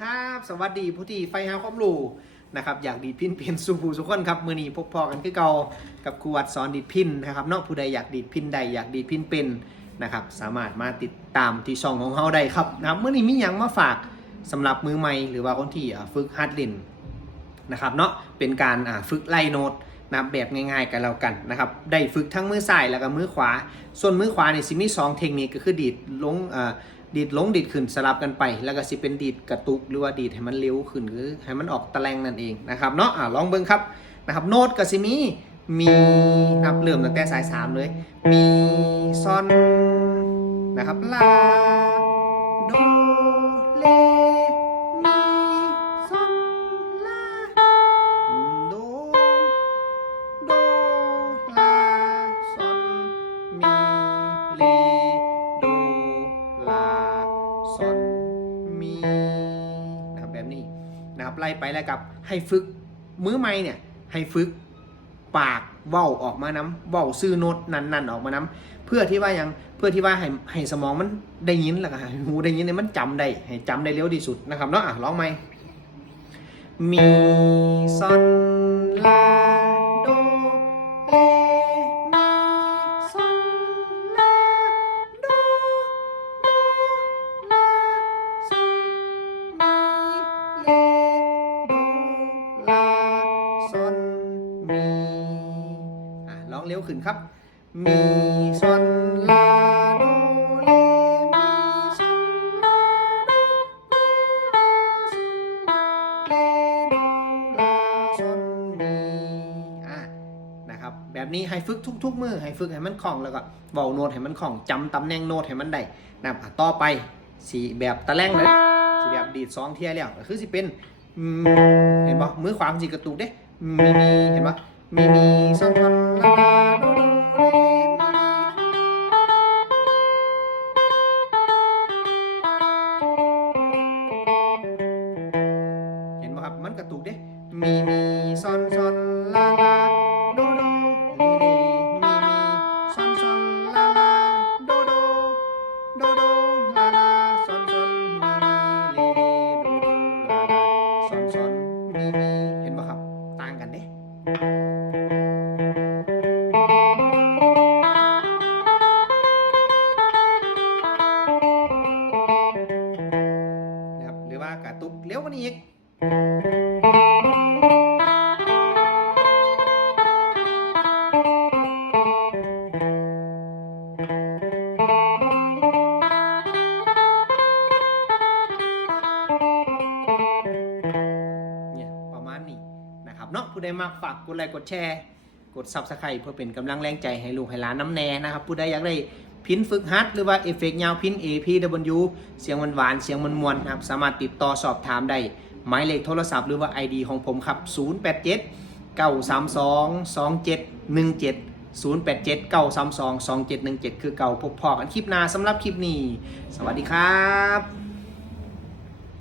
ครับ สวัสดีผู้ที่ไฟหาความรู้นะครับอยากดีดพินเปลี่ยนสู่ผู้สุขคนครับมือนี้พบพอกันคือเก่ากับครูวัดสอนดีดพินนะครับนอกผู้ใดอยากดีดพินใดอยากดีดพินเป็นนะครับสามารถมาติดตามที่ช่องของเราได้ครับนะครับมื่อนี้มีหยังมาฝากสำหรับมือใหม่หรือว่าคนที่ฝึกฮัดลินนะครับเนาะเป็นการฝึกไล่โน้ตนะครับแบบง่ายๆกันแล้วกันนะครับได้ฝึกทั้งมือซ้ายแล้วก็มือขวา ส่วนมือขวาเนี่ยสิมีสองเทคนิคก็คือดีดลง ดีดลงดีดขึ้นสลับกันไป แล้วก็สิเป็นดีดกระตุกหรือว่าดีดให้มันเลี้ยวขึ้นหรือให้มันออกตะแลงนั่นเองนะครับเนาะอ่าลองเบิ้งครับนะครับโน้ตก็สิมีมีนับเริ่มตั้งแต่สายสามเลย มีซอนนะครับลาโดเล นะครับไล่ไปแล้วกับให้ฝึกมือไม้เนี่ยให้ฝึกปากเว้าออกมาน้ำเว้าซื้อโน้ตนันนันออกมาน้ำเพื่อที่ว่ายังเพื่อที่ว่าให้ให้สมองมันได้ยินแล้วก็ให้หูได้ยินเนี่ยมันจำได้ให้จำได้เร็วที่สุดนะครับเนาะอะร้องไหมมีซอนลา น้องเร็วขึ้นครับ มีซอนลาโดเลมีซอนลาโดโดลาซอนเลโดลาซอนมีอะนะครับแบบนี้ให้ฝึกทุกๆมือให้ฝึกให้มันคล่องแล้วก็เว้าโน้ตให้มันคล่องจำตำแหน่งโน้ตให้มันได้นับอะต่อไปสีแบบตะแลงเลยสีแบบดีดสองเทียแล้วก็คือสิเป็นเห็นปะมือขวามันสิกระตุกเด้มีเห็นปะ มีมีซอนทอนลาลาโดโดเรมีมีเห็นไหมครับ มันกระตุกเด้มีมีซอนซอนลาลาโดโดเรเรมีมีซอนซอนลาลาโดโดโดโดลาลาซอนซอนมีมีเรเรโดโดลาลาซอนซอนมีมีเห็นไหมครับ ต่างกันเด้ นะครับหรือว่ากระตุกเร็วกว่านี้อีก เนาะผู้ใดมากฝากกดไลค์กดแชร์ กด Subscribe เพื่อเป็นกำลังแรงใจให้ลูกให้หลานน้ำแน่นะครับผู้ใดอยากได้พินฝึกฮัดหรือว่าเอฟเฟกต์ยาวพิน APW เสียงหวานๆเสียงมวลๆนะครับสามารถติดต่อสอบถามได้หมายเลขโทรศัพท์หรือว่า ID ของผมครับ 087 932 2717 087 932 2717 คือเก่าพบพอกันคลิปหน้าสำหรับคลิปนี้ สวัสดีครับ